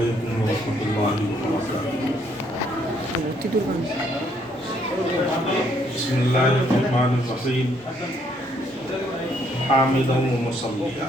عليكم ورحمة الله وبركاته. بسم الله الرحمن الرحيم. حامدا ومصليا.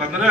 15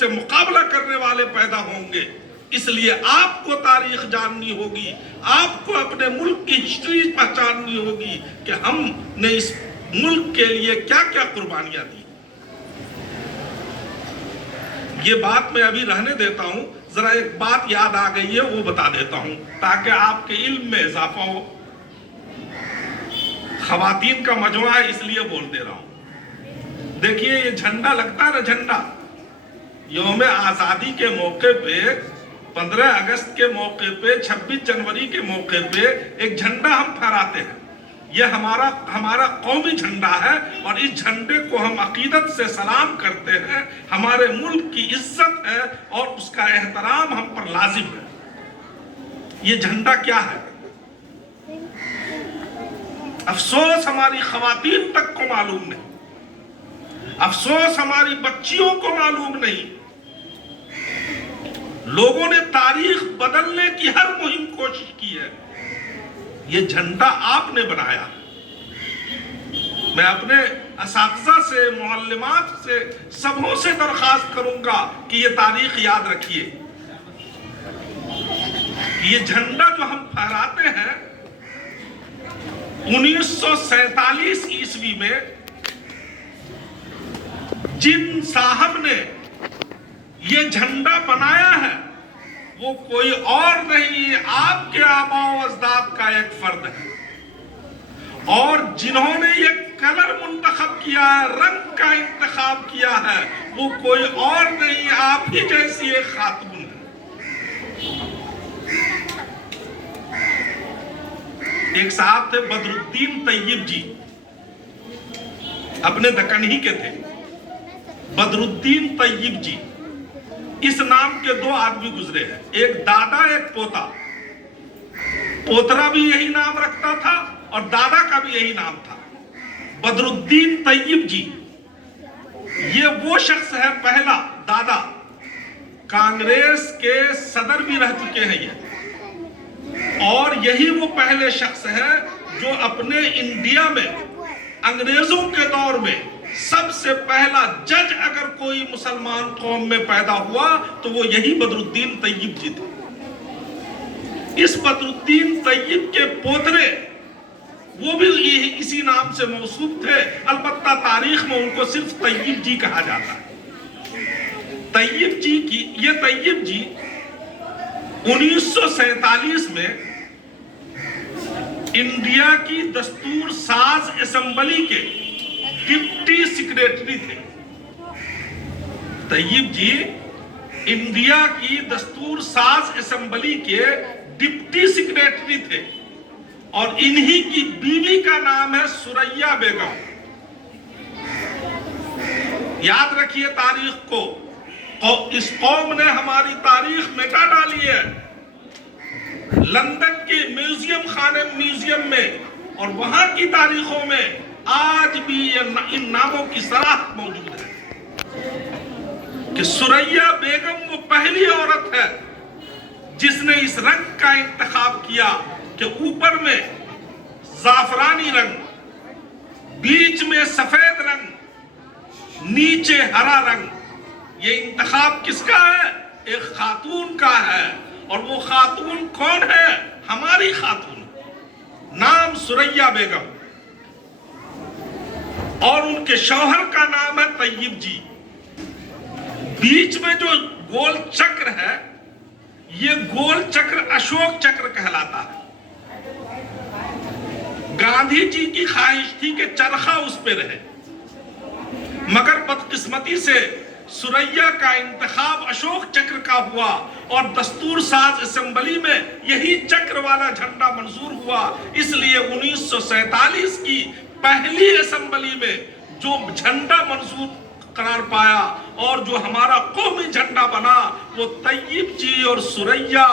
سے مقابلہ کرنے والے پیدا ہوں گے. اس لیے آپ کو تاریخ جاننی ہوگی, آپ کو اپنے ملک کی ہسٹری پہچاننی ہوگی کہ ہم نے اس ملک کے لیے کیا کیا قربانیاں دی. یہ بات میں ابھی رہنے دیتا ہوں, ذرا ایک بات یاد آ گئی ہے وہ بتا دیتا ہوں تاکہ آپ کے علم میں اضافہ ہو. خواتین کا مجموعہ ہے اس لیے بول دے رہا ہوں. دیکھیے یہ جھنڈا لگتا ہے نا, جھنڈا یوم آزادی کے موقع پہ, 15 اگست کے موقع پہ, 26 جنوری کے موقع پہ ایک جھنڈا ہم پھہراتے ہیں. یہ ہمارا قومی جھنڈا ہے اور اس جھنڈے کو ہم عقیدت سے سلام کرتے ہیں. ہمارے ملک کی عزت ہے اور اس کا احترام ہم پر لازم ہے. یہ جھنڈا کیا ہے؟ افسوس ہماری خواتین تک کو معلوم نہیں, افسوس ہماری بچیوں کو معلوم نہیں. لوگوں نے تاریخ بدلنے کی ہر مہم کوشش کی ہے. یہ جھنڈا آپ نے بنایا. میں اپنے اساتذہ سے, معلمات سے, سبوں سے درخواست کروں گا کہ یہ تاریخ یاد رکھیے. یہ جھنڈا جو ہم پھہراتے ہیں 1947 عیسوی میں جن صاحب نے یہ جھنڈا بنایا ہے وہ کوئی اور نہیں, آپ کے آباء و اجداد کا ایک فرد ہے. اور جنہوں نے یہ کلر منتخب کیا ہے, رنگ کا انتخاب کیا ہے, وہ کوئی اور نہیں, آپ ہی جیسی ایک خاتون ہے. ایک صاحب تھے بدر الدین طیب جی, اپنے دکنی کے تھے, بدر الدین طیب جی. اس نام کے 2 آدمی گزرے ہیں, ایک دادا ایک پوتا. پوترا بھی یہی نام رکھتا تھا اور دادا کا بھی یہی نام تھا, بدر الدین طیب جی. یہ وہ شخص ہے, پہلا دادا کانگریس کے صدر بھی رہ چکے ہیں یہ, اور یہی وہ پہلے شخص ہے جو اپنے انڈیا میں انگریزوں کے دور میں سب سے پہلا جج اگر کوئی مسلمان قوم میں پیدا ہوا تو وہ یہی بدر الدین طیب جی تھے. اس بدر الدین طیب کے پوترے وہ بھی اسی نام سے موصوف تھے, البتہ تاریخ میں ان کو صرف طیب جی کہا جاتا ہے. طیب جی 1947 میں انڈیا کی دستور ساز اسمبلی کے ڈپٹی سیکریٹری تھے. طیب جی انڈیا کی دستور ساز اسمبلی کے ڈپٹی سیکریٹری تھے, اور انہی کی بیوی کا نام ہے سریا بیگم. یاد رکھیے تاریخ کو, اس قوم نے ہماری تاریخ مٹا ڈالی ہے. لندن کے میوزیم میں اور وہاں کی تاریخوں میں آج بھی ان ناموں کی صراحت موجود ہے کہ سریا بیگم وہ پہلی عورت ہے جس نے اس رنگ کا انتخاب کیا کہ اوپر میں زعفرانی رنگ, بیچ میں سفید رنگ, نیچے ہرا رنگ. یہ انتخاب کس کا ہے؟ ایک خاتون کا ہے. اور وہ خاتون کون ہے؟ ہماری خاتون, نام سریا بیگم, اور ان کے شوہر کا نام ہے طیب جی. بیچ میں جو گول چکر ہے یہ گول چکر اشوک چکر کہلاتا ہے. گاندھی جی کی خواہش تھی کہ چرخہ اس پہ رہے, مگر بدقسمتی سے سریا کا انتخاب اشوک چکر کا ہوا اور دستور ساز اسمبلی میں یہی چکر والا جھنڈا منظور ہوا. اس لیے 1947 کی پہلی اسمبلی میں جو جھنڈا منظور قرار پایا اور جو ہمارا قومی جھنڈا بنا وہ طیب جی اور سریا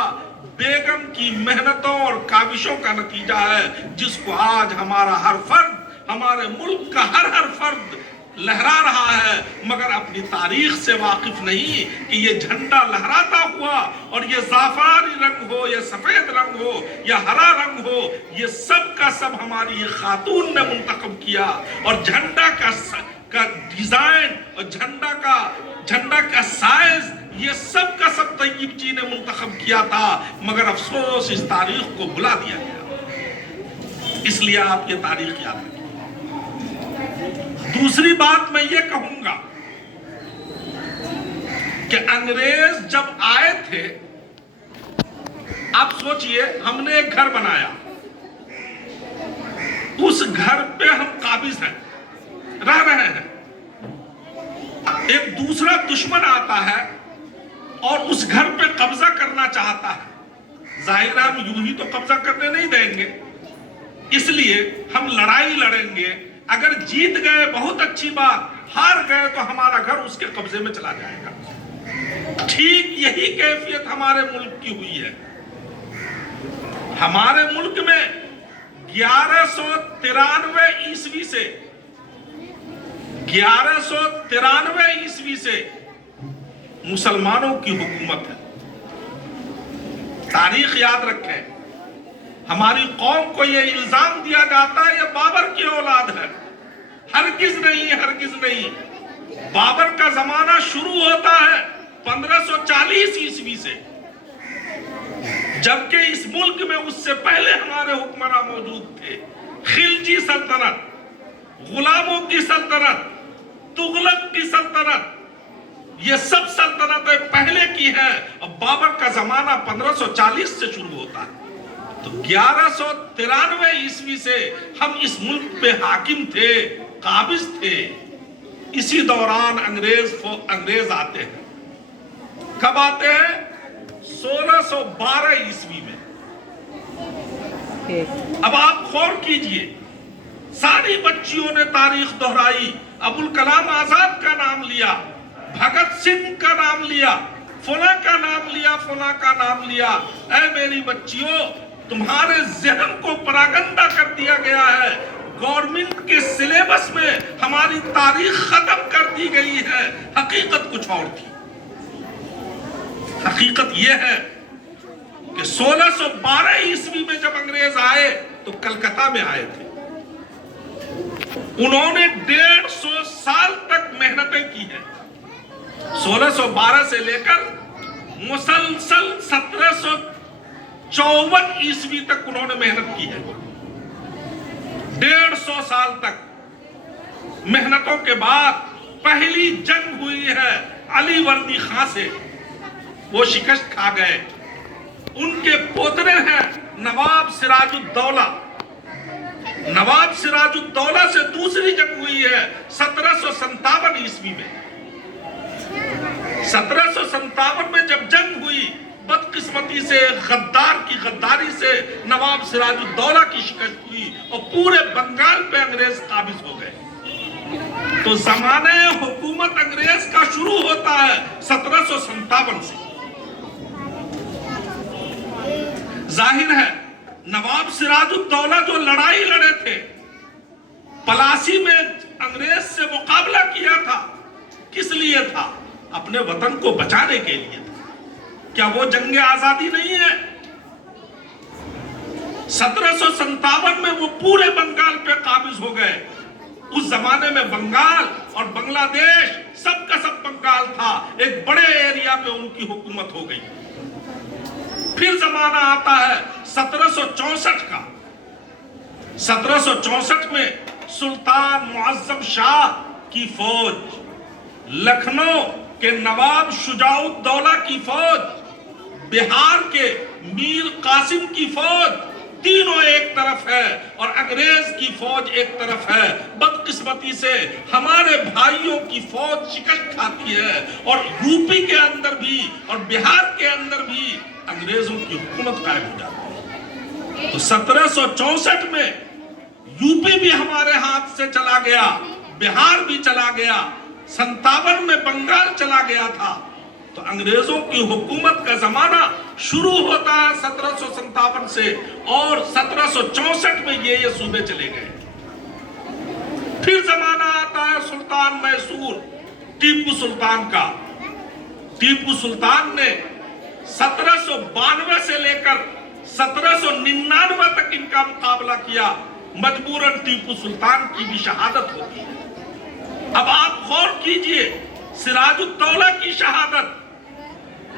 بیگم کی محنتوں اور کاوشوں کا نتیجہ ہے, جس کو آج ہمارا ہر فرد, ہمارے ملک کا ہر فرد لہرا رہا ہے, مگر اپنی تاریخ سے واقف نہیں کہ یہ جھنڈا لہراتا ہوا اور یہ زعفرانی رنگ ہو یا سفید رنگ ہو یا ہرا رنگ ہو, یہ سب کا سب ہماری خاتون نے منتخب کیا. اور جھنڈا کا ڈیزائن اور جھنڈا کا سائز طیب جی نے منتخب کیا تھا، مگر افسوس اس تاریخ کو بھلا دیا گیا۔ اس لیے آپ یہ تاریخ یاد رکھیں۔ دوسری بات میں یہ کہوں گا کہ انگریز جب آئے تھے، آپ سوچئے ہم نے ایک گھر بنایا، اس گھر پہ ہم قابض ہیں، رہ رہے ہیں، ایک دوسرا دشمن آتا ہے اور اس گھر پہ قبضہ کرنا چاہتا ہے، ظاہر ہم یوں ہی تو قبضہ کرنے نہیں دیں گے، اس لیے ہم لڑائی لڑیں گے، اگر جیت گئے بہت اچھی بات، ہار گئے تو ہمارا گھر اس کے قبضے میں چلا جائے گا۔ ٹھیک یہی کیفیت ہمارے ملک کی ہوئی ہے۔ ہمارے ملک میں 1193 عیسوی سے 1193 عیسوی سے مسلمانوں کی حکومت ہے۔ تاریخ یاد رکھیں، ہماری قوم کو یہ الزام دیا جاتا ہے یہ بابر کی اولاد ہے، ہرگز نہیں، ہرگز نہیں۔ بابر کا زمانہ شروع ہوتا ہے 1540 عیسوی سے، جبکہ اس ملک میں اس سے پہلے ہمارے حکمراں موجود تھے۔ خلجی سلطنت، غلاموں کی سلطنت، تغلق کی سلطنت، یہ سب سلطنتیں پہلے کی ہیں، اور بابر کا زمانہ 1540 سے شروع ہوتا ہے۔ تو 1193 عیسوی سے ہم اس ملک پہ حاکم تھے، قابض تھے۔ اسی دوران انگریز آتے ہیں۔ کب آتے ہیں؟ 1612 عیسوی میں۔ اب آپ غور کیجئے، ساری بچیوں نے تاریخ دہرائی، ابوالکلام آزاد کا نام لیا، بھگت سنگھ کا نام لیا، فلاں کا نام لیا، فلاں کا نام لیا۔ اے میری بچیوں، تمہارے ذہن کو پراگندہ کر دیا گیا ہے، گورنمنٹ کے سلیبس میں ہماری تاریخ ختم کر دی گئی ہے۔ حقیقت کچھ اور تھی۔ حقیقت یہ ہے کہ 1612 عیسوی میں جب انگریز آئے تو کلکتہ میں آئے تھے۔ انہوں نے 150 سال تک محنتیں کی ہیں، 1612 سے لے کر مسلسل 1754 عیسوی تک انہوں نے محنت کی ہے۔ 150 سال تک محنتوں کے بعد پہلی جنگ ہوئی ہے علی وردی خان سے، وہ شکست کھا گئے۔ ان کے پوترے ہیں نواب سراج الدولہ۔ نواب سراج الدولہ سے دوسری جنگ ہوئی ہے 1757 عیسوی میں۔ 1757 میں جب جنگ ہوئی، بدقسمتی سے غدار کی غداری سے نواب سراج الدولہ کی شکست ہوئی اور پورے بنگال پہ انگریز قابض ہو گئے۔ تو زمانہ حکومت انگریز کا شروع ہوتا ہے 1757 سے۔ ظاہر ہے نواب سراج الدولہ جو لڑائی لڑے تھے، پلاسی میں انگریز سے مقابلہ کیا تھا، کس لیے تھا؟ اپنے وطن کو بچانے کے لیے تھا۔ کیا وہ جنگ آزادی نہیں ہے؟ 1757 میں وہ پورے بنگال پہ قابض ہو گئے۔ اس زمانے میں بنگال اور بنگلہ دیش سب کا سب بنگال تھا، ایک بڑے ایریا پہ ان کی حکومت ہو گئی۔ پھر زمانہ آتا ہے 1764 کا۔ 1764 میں سلطان معظم شاہ کی فوج، لکھنؤ کے نواب شجاع الدولہ کی فوج، بہار کے میر قاسم کی فوج، تینوں ایک طرف ہے اور انگریز کی فوج ایک طرف ہے۔ بدقسمتی سے ہمارے بھائیوں کی فوج شکست کھاتی ہے، اور یوپی کے اندر بھی اور بہار کے اندر بھی انگریزوں کی حکومت قائم ہو جاتی ہے۔ تو 1764 میں یوپی بھی ہمارے ہاتھ سے چلا گیا، بہار بھی چلا گیا، 57 میں بنگال چلا گیا تھا۔ تو انگریزوں کی حکومت کا زمانہ شروع ہوتا ہے 1757 سے، اور 1764 میں یہ صوبے چلے گئے۔ پھر زمانہ آتا ہے سلطان میسور ٹیپو سلطان کا۔ ٹیپو سلطان نے 1792 سے لے کر 1799 تک ان کا مقابلہ کیا، مجبوراً ٹیپو سلطان کی بھی شہادت ہوتی ہے۔ اب آپ غور کیجئے، سراج الدولہ کی شہادت،